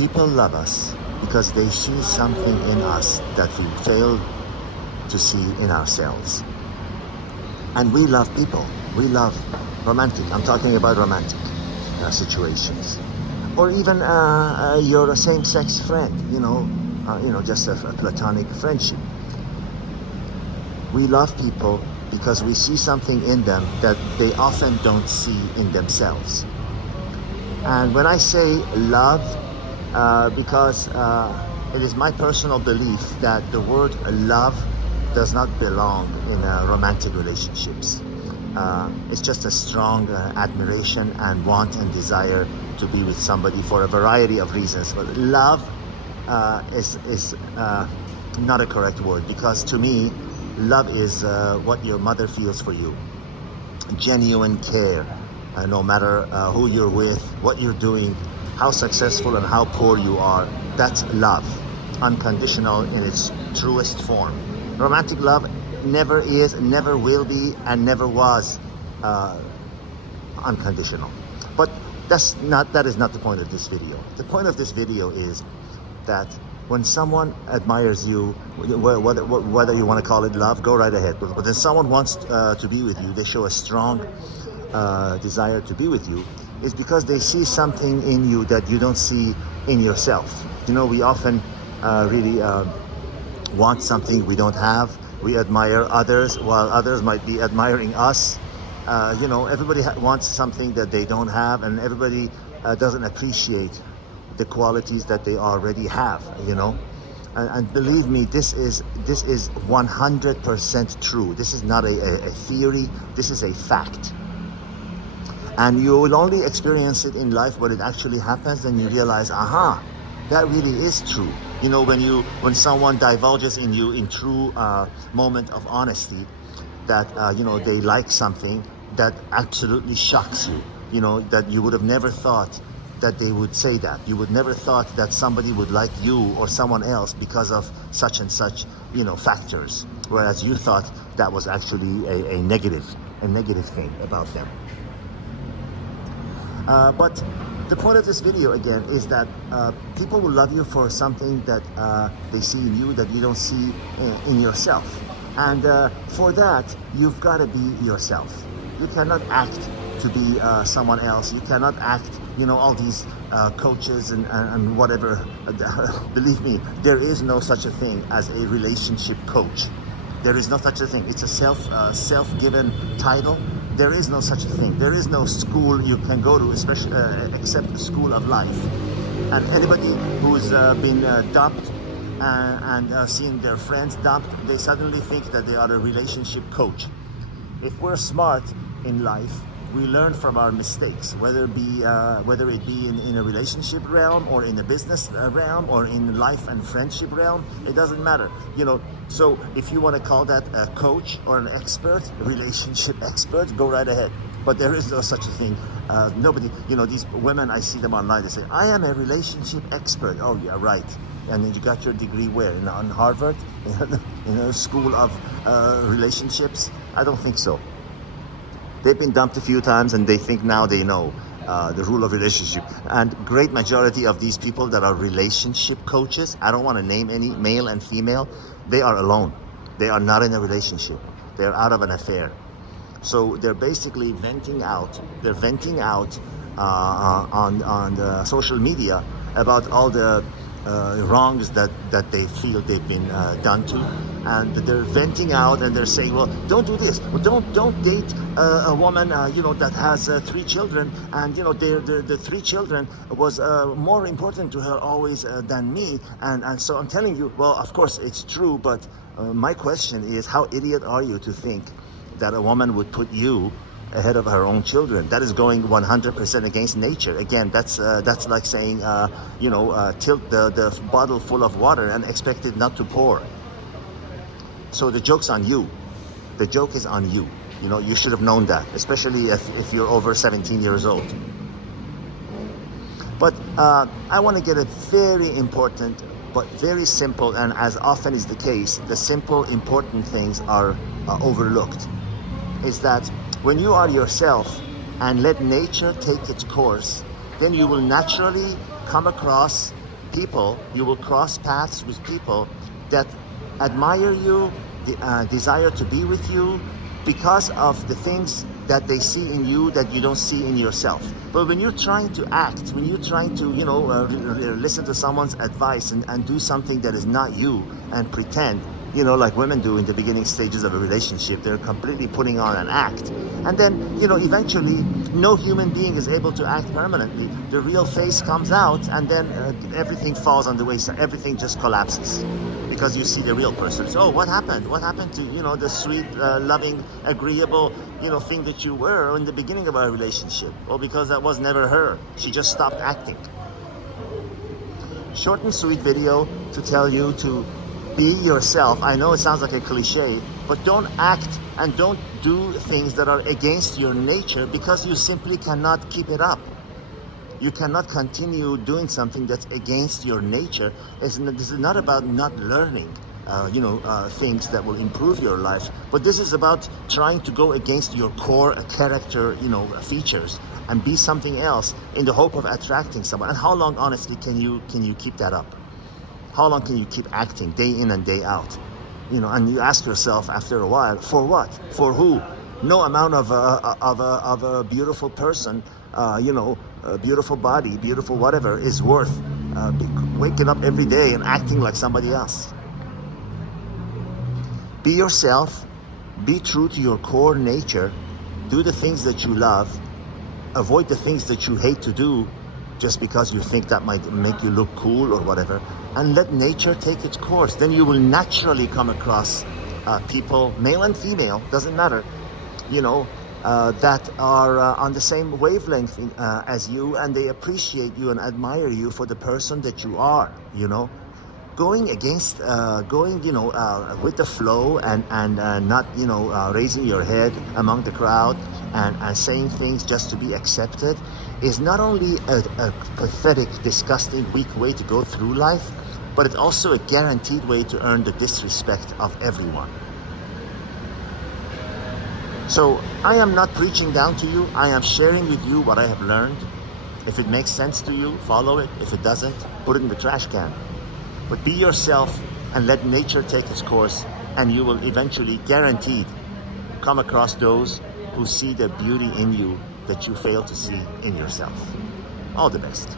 People love us because they see something in us that we fail to see in ourselves. And we love people. We love romantic. I'm talking about romantic situations, or even your same-sex friend. Just a platonic friendship. We love people because we see something in them that they often don't see in themselves. And when I say love, because it is my personal belief that the word love does not belong in romantic relationships. It's just a strong admiration and want and desire to be with somebody for a variety of reasons. But love is not a correct word, because to me, love is what your mother feels for you. Genuine care, no matter who you're with, what you're doing, how successful and how poor you are. That's love, unconditional in its truest form. Romantic love never is, never will be, and never was unconditional. But that is not the point of this video. The point of this video is that when someone admires you, whether you want to call it love, go right ahead. But when someone wants to be with you, they show a strong desire to be with you, is because they see something in you that you don't see in yourself. We often really want something we don't have. We admire others while others might be admiring us. Everybody wants something that they don't have, and everybody doesn't appreciate the qualities that they already have. And believe me, this is 100% true. This is not a theory. This is a fact. And you will only experience it in life when it actually happens, then you realize, aha, that really is true. When someone divulges in you in true moment of honesty that they like something that absolutely shocks you, that you would have never thought that they would say that. You would never thought that somebody would like you or someone else because of such and such, factors, whereas you thought that was actually a negative thing about them. But the point of this video, again, is that people will love you for something that they see in you that you don't see in yourself. And for that, you've got to be yourself. You cannot act to be someone else. You cannot act, all these coaches and whatever. Believe me, there is no such a thing as a relationship coach. There is no such a thing. It's a self-given title. There is no such a thing. There is no school you can go to, especially except the school of life. And anybody who's been dumped and seen their friends dumped, they suddenly think that they are a relationship coach. If we're smart in life, we learn from our mistakes, whether it be in a relationship realm or in a business realm or in life and friendship realm. It doesn't matter, So if you want to call that a coach or an expert, a relationship expert, go right ahead. But there is no such a thing. Nobody, these women, I see them online. They say, "I am a relationship expert." Oh yeah, right. And then you got your degree where? On Harvard, in a school of relationships? I don't think so. They've been dumped a few times and they think now they know the rule of relationship. And great majority of these people that are relationship coaches, I don't want to name any, male and female, they are alone. They are not in a relationship. They're out of an affair. So they're basically venting out. They're venting out on the social media about all the wrongs that they feel they've been done to, and they're venting out and they're saying, well, don't do this, well, don't date a woman that has 3 children, and the 3 children was more important to her always than me, and so I'm telling you, well, of course it's true, but my question is, how idiot are you to think that a woman would put you ahead of her own children? That is going 100% against nature. Again, that's like saying, tilt the bottle full of water and expect it not to pour. So the joke's on you. The joke is on you. You should have known that, especially if you're over 17 years old. But I want to get a very important, but very simple, and as often is the case, the simple, important things are overlooked. Is that when you are yourself and let nature take its course, then you will naturally come across people, you will cross paths with people that admire you, desire to be with you because of the things that they see in you that you don't see in yourself. But when you're trying to act, when you're trying to, listen to someone's advice and do something that is not you and pretend, like women do in the beginning stages of a relationship, they're completely putting on an act. And then, eventually, no human being is able to act permanently. The real face comes out, and then everything falls on the wayside. Everything just collapses because you see the real person. So, what happened? What happened to, the sweet, loving, agreeable, thing that you were in the beginning of our relationship? Well, because that was never her. She just stopped acting. Short and sweet video to tell you to be yourself. I know it sounds like a cliche, but don't act and don't do things that are against your nature because you simply cannot keep it up. You cannot continue doing something that's against your nature. This is not about not learning, things that will improve your life, but this is about trying to go against your core character, features and be something else in the hope of attracting someone. And how long, honestly, can you keep that up? How long can you keep acting day in and day out? And you ask yourself after a while, for what? For who? No amount of a beautiful person, a beautiful body, beautiful whatever, is worth waking up every day and acting like somebody else. Be yourself. Be true to your core nature. Do the things that you love. Avoid the things that you hate to do just because you think that might make you look cool or whatever, and let nature take its course. Then you will naturally come across people, male and female, doesn't matter, that are on the same wavelength as you, and they appreciate you and admire you for the person that you are, Going against, with the flow and not, raising your head among the crowd and saying things just to be accepted is not only a pathetic, disgusting, weak way to go through life, but it's also a guaranteed way to earn the disrespect of everyone. So I am not preaching down to you. I am sharing with you what I have learned. If it makes sense to you, follow it. If it doesn't, put it in the trash can. But be yourself and let nature take its course, and you will eventually, guaranteed, come across those who see the beauty in you that you fail to see in yourself. All the best.